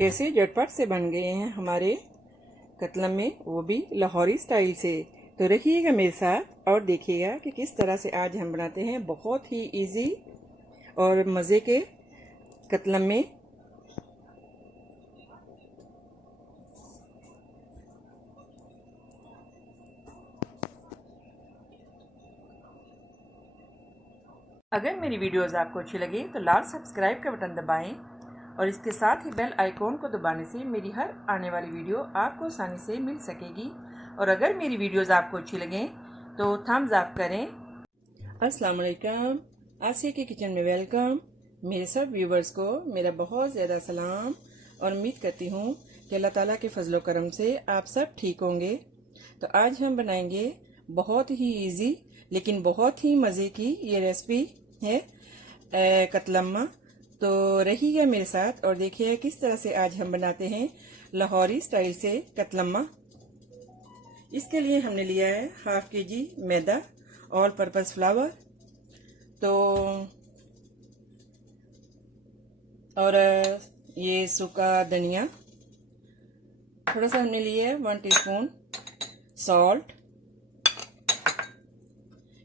कैसे झटपट से बन गए हैं हमारे कतलम में, वो भी लाहौरी स्टाइल से। तो रखिएगा मेरे साथ और देखिएगा कि किस तरह से आज हम बनाते हैं बहुत ही इजी और मज़े के कतलम में। अगर मेरी वीडियोस आपको अच्छी लगी तो लाल सब्सक्राइब का बटन दबाएं और इसके साथ ही बेल आइकॉन को दबाने से मेरी हर आने वाली वीडियो आपको आसानी से मिल सकेगी। और अगर मेरी वीडियोस आपको अच्छी लगें तो थम्स अप करें। अस्सलाम वालेकुम, आसिया के किचन में वेलकम। मेरे सब व्यूवर्स को मेरा बहुत ज़्यादा सलाम और उम्मीद करती हूँ कि अल्लाह ताला के फजलो करम से आप सब ठीक होंगे। तो आज हम बनाएंगे बहुत ही इजी लेकिन बहुत ही मज़े की ये रेसिपी है कतलम्मा। तो रहिएगा मेरे साथ और देखिए किस तरह से आज हम बनाते हैं लाहौरी स्टाइल से कतलम्मा। इसके लिए हमने लिया है हाफ केजी मैदा, ऑल पर्पस फ्लावर, तो और ये सूखा धनिया, थोड़ा सा हमने लिया है 1 टीस्पून सॉल्ट,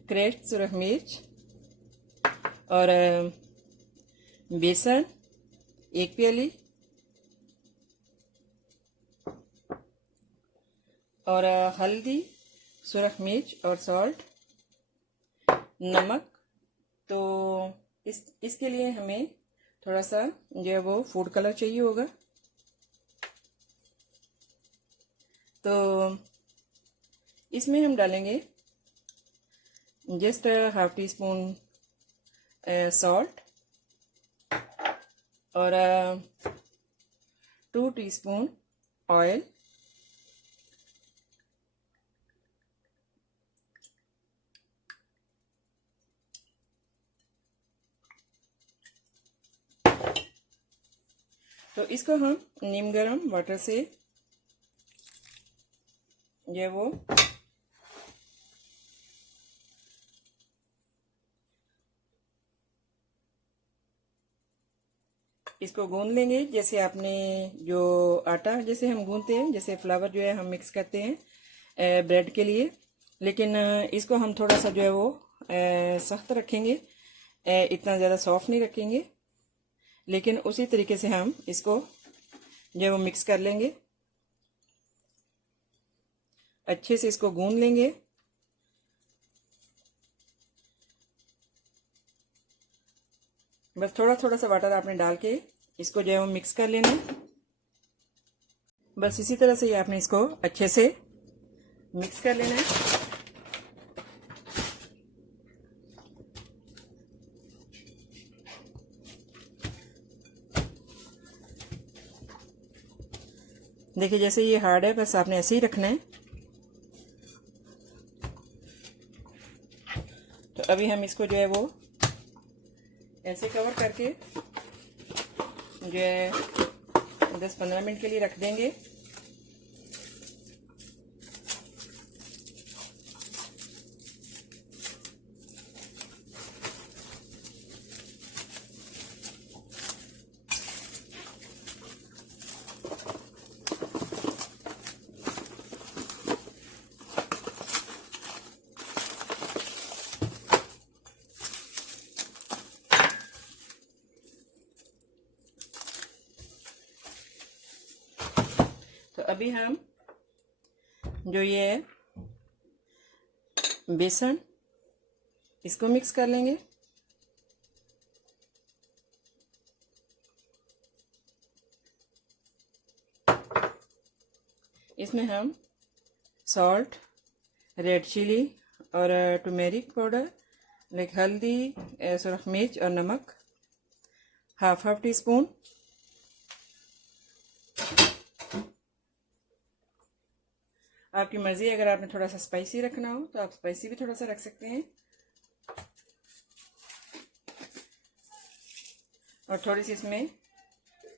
क्रश्ड सुरख मिर्च और बेसन 1 प्याली और हल्दी, सुरख मिर्च और सॉल्ट, नमक। तो इसके लिए हमें थोड़ा सा जो है वो फूड कलर चाहिए होगा। तो इसमें हम डालेंगे just half tea spoon salt और 2 टीस्पून ऑयल, तो इसको हम नीम गर्म वाटर से ये वो इसको गूंद लेंगे। जैसे आपने जो आटा जैसे हम गूंदते हैं, जैसे फ्लावर जो है हम मिक्स करते हैं ब्रेड के लिए, लेकिन इसको हम थोड़ा सा जो है वो सख्त रखेंगे, इतना ज़्यादा सॉफ्ट नहीं रखेंगे, लेकिन उसी तरीके से हम इसको जो है वो मिक्स कर लेंगे। अच्छे से इसको गूंद लेंगे। बस थोड़ा थोड़ा सा वाटर आपने डाल के इसको जो है वो मिक्स कर लेना है। बस इसी तरह से ये आपने इसको अच्छे से मिक्स कर लेना है। देखिए जैसे ये हार्ड है, बस आपने ऐसे ही रखना है। तो अभी हम इसको जो है वो ऐसे कवर करके जो है 10-15 मिनट के लिए रख देंगे। तो अभी हम जो ये बेसन इसको मिक्स कर लेंगे। इसमें हम सॉल्ट, रेड चिली और टर्मेरिक पाउडर, लाइक हल्दी, सुरख मिर्च और नमक हाफ टी स्पून, आपकी मर्जी। अगर आपने थोड़ा सा स्पाइसी रखना हो तो आप स्पाइसी भी थोड़ा सा रख सकते हैं। और थोड़ी सी इसमें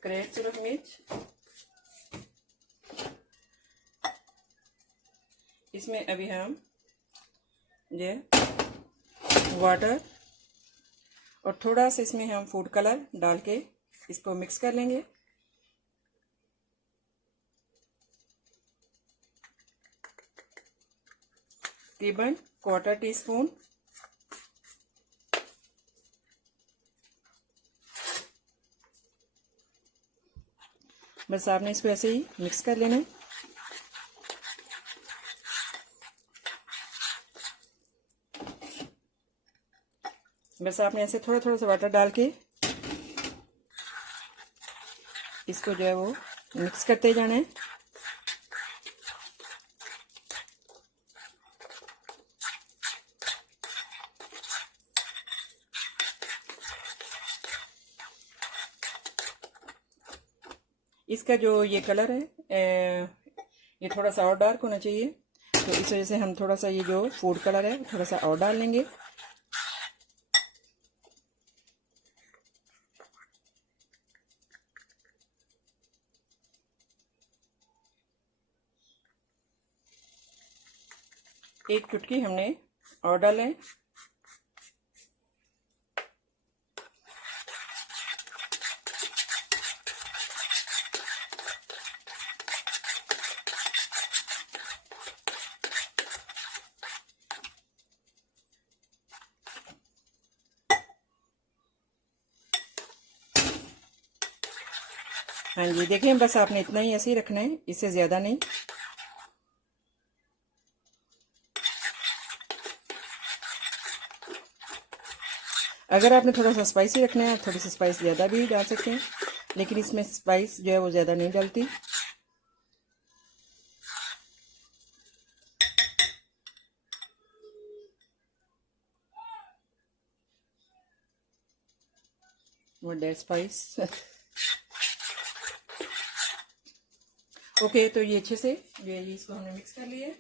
क्रश्ड सुरख मिर्च, इसमें अभी हम ये वाटर और थोड़ा सा इसमें हम फूड कलर डाल के इसको मिक्स कर लेंगे। तकरीबन 1/4 टीस्पून बस आपने इसको ऐसे ही मिक्स कर लेना है। बस आपने ऐसे थोड़ा थोड़ा सा वाटर डाल के इसको जो है वो मिक्स करते जाना है। इसका जो ये कलर है ये थोड़ा सा और डार्क होना चाहिए, तो इस वजह से हम थोड़ा सा ये जो फूड कलर है थोड़ा सा और डाल लेंगे। एक चुटकी हमने और डाला है। हाँ जी, देखें बस आपने इतना ही ऐसे ही रखना है, इससे ज़्यादा नहीं। अगर आपने थोड़ा सा स्पाइसी रखना है, थोड़ी सी स्पाइस ज़्यादा भी डाल सकते हैं, लेकिन इसमें स्पाइस जो है वो ज़्यादा नहीं डालती। वो डेट स्पाइस ओके, तो ये अच्छे से ये इसको हमने मिक्स कर लिया है।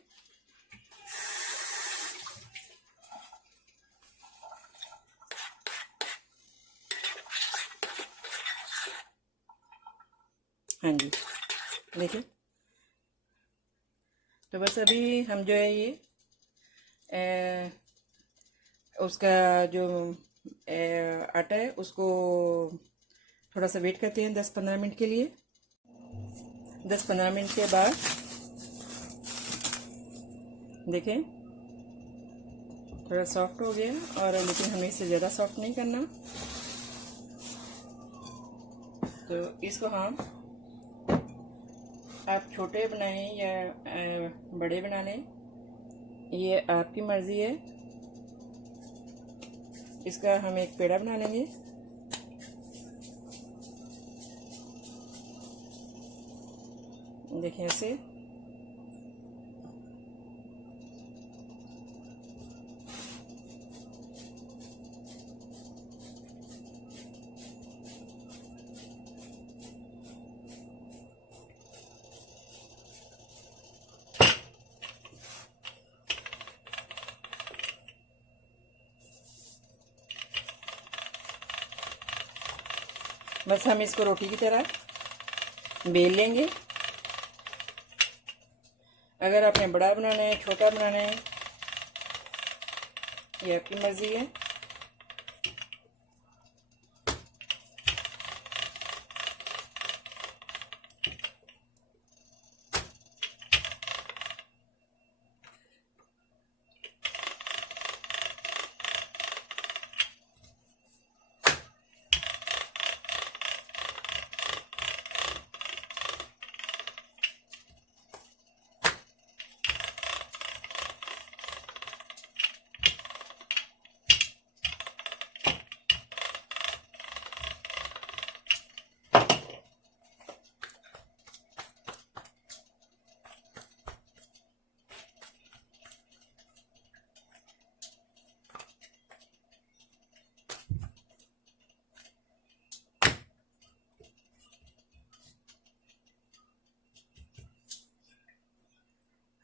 हाँ जी, देखिए तो बस अभी हम जो है ये उसका जो आटा है उसको थोड़ा सा वेट करते हैं 10-15 मिनट के लिए। 10-15 मिनट के बाद देखें थोड़ा सॉफ्ट हो गया, और लेकिन हमें इससे ज़्यादा सॉफ्ट नहीं करना। तो इसको हम आप छोटे बनाएं या बड़े बना लें, ये आपकी मर्ज़ी है। इसका हम एक पेड़ा बना लेंगे। देखिए ऐसे बस हम इसको रोटी की तरह बेल लेंगे। अगर आपने बड़ा बनाना है, छोटा बनाना है, ये आपकी मर्ज़ी है।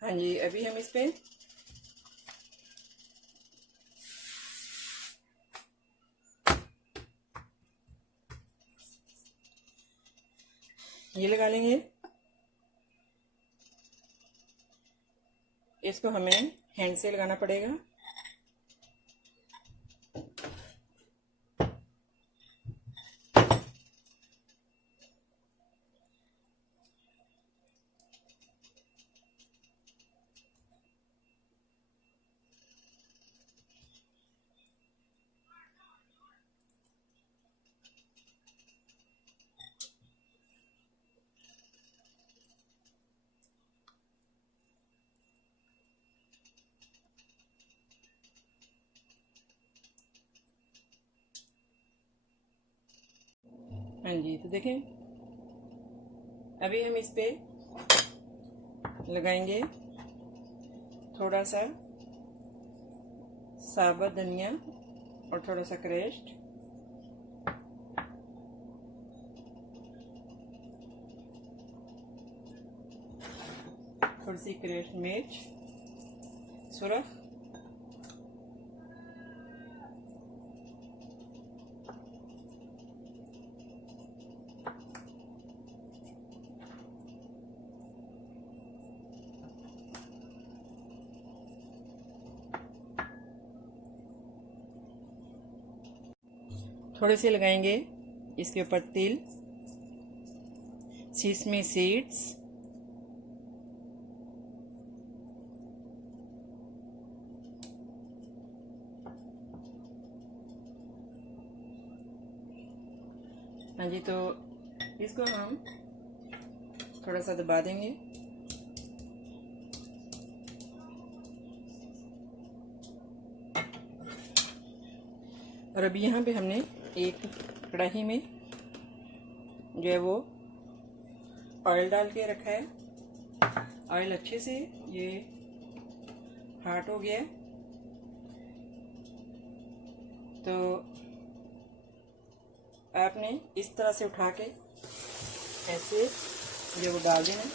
हाँ जी, अभी हम इस पे ये लगा लेंगे। इसको हमें हैंड से लगाना पड़ेगा। हाँ जी, तो देखें अभी हम इस पे लगाएंगे थोड़ा सा साबुत धनिया और थोड़ा सा क्रश्ड, थोड़ी सी क्रश्ड मिर्च, सुरख, थोड़े से लगाएंगे इसके ऊपर तिल, सेसमी सीड्स, हाँ जी, तो इसको हम थोड़ा सा दबा देंगे। और अभी यहाँ पे हमने एक कढ़ाई में जो है वो ऑयल डाल के रखा है। ऑयल अच्छे से ये हॉट हो गया है, तो आपने इस तरह से उठा के ऐसे ये वो डाल देना।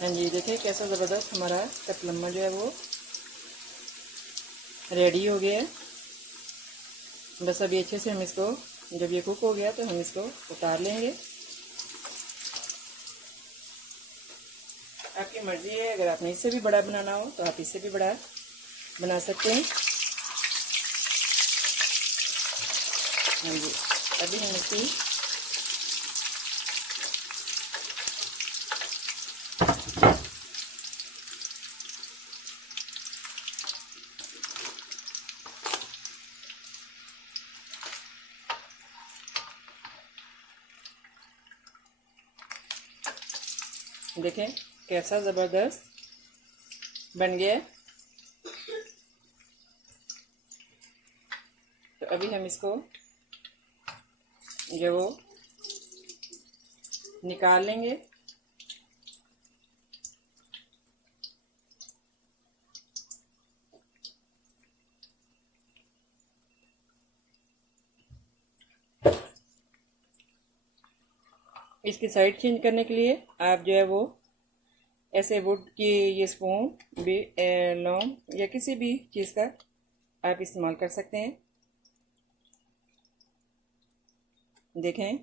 हाँ जी, देखिए कैसा ज़बरदस्त हमारा कतलम्मा जो है वो रेडी हो गया है। बस अभी अच्छे से हम इसको, जब ये कुक हो गया तो हम इसको उतार लेंगे। आपकी मर्ज़ी है, अगर आपने इससे भी बड़ा बनाना हो तो आप इससे भी बड़ा बना सकते हैं। हाँ जी, अभी हम इसकी देखें कैसा ज़बरदस्त बन गया है। तो अभी हम इसको जो वो निकाल लेंगे। इसकी साइड चेंज करने के लिए आप जो है वो ऐसे वुड की ये स्पून भी लौंग या किसी भी चीज़ का आप इस्तेमाल कर सकते हैं। देखें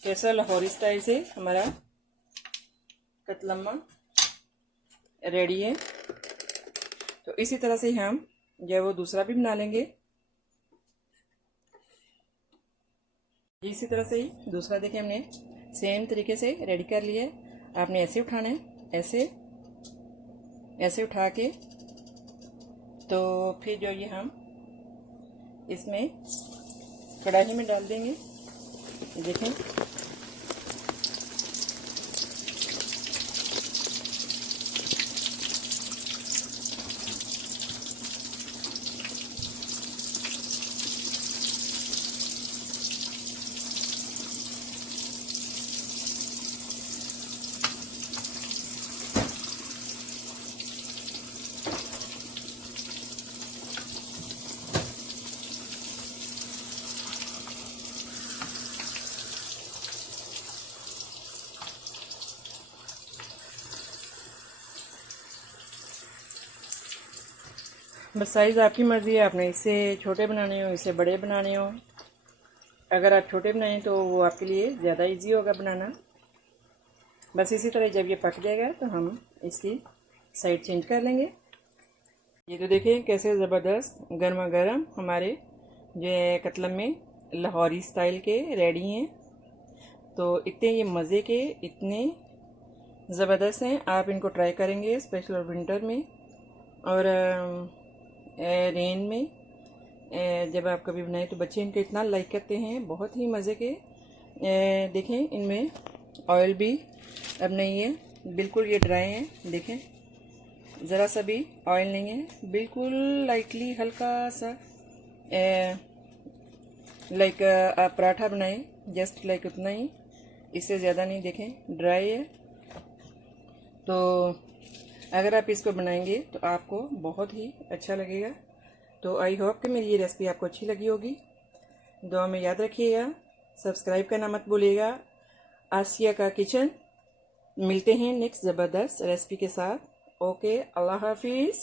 कैसा लाहौरी स्टाइल से हमारा कतलम्मा रेडी है। तो इसी तरह से हम जो है वो दूसरा भी बना लेंगे। इसी तरह से ही दूसरा देखें हमने सेम तरीके से रेडी कर लिया है। आपने ऐसे उठाना है, ऐसे ऐसे उठा के, तो फिर जो ये हम इसमें कढ़ाई में डाल देंगे। देखें बस साइज़ आपकी मर्ज़ी है, आपने इससे छोटे बनाने हो, इससे बड़े बनाने हो। अगर आप छोटे बनाएं तो वो आपके लिए ज़्यादा इजी होगा बनाना। बस इसी तरह जब ये पक जाएगा तो हम इसकी साइड चेंज कर लेंगे। ये तो देखिए कैसे ज़बरदस्त गर्मा गर्म हमारे जो कतलम में लाहौरी स्टाइल के रेडी हैं। तो इतने ये मज़े के, इतने ज़बरदस्त हैं। आप इनको ट्राई करेंगे स्पेशल विंटर में और रेन में, जब आप कभी बनाएं तो बच्चे इनको इतना लाइक करते हैं, बहुत ही मज़े के। देखें इनमें ऑयल भी अब नहीं है, बिल्कुल ये ड्राई हैं। देखें ज़रा सा भी ऑयल नहीं है, बिल्कुल लाइटली हल्का सा लाइक आप पराठा बनाएं जस्ट लाइक उतना ही, इससे ज़्यादा नहीं। देखें ड्राई है। तो अगर आप इसको बनाएंगे तो आपको बहुत ही अच्छा लगेगा। तो आई होप कि मेरी ये रेसिपी आपको अच्छी लगी होगी। दुआ में याद रखिएगा, सब्सक्राइब करना मत भूलिएगा। आसिया का किचन। मिलते हैं नेक्स्ट ज़बरदस्त रेसिपी के साथ। ओके, अल्लाह हाफिज़।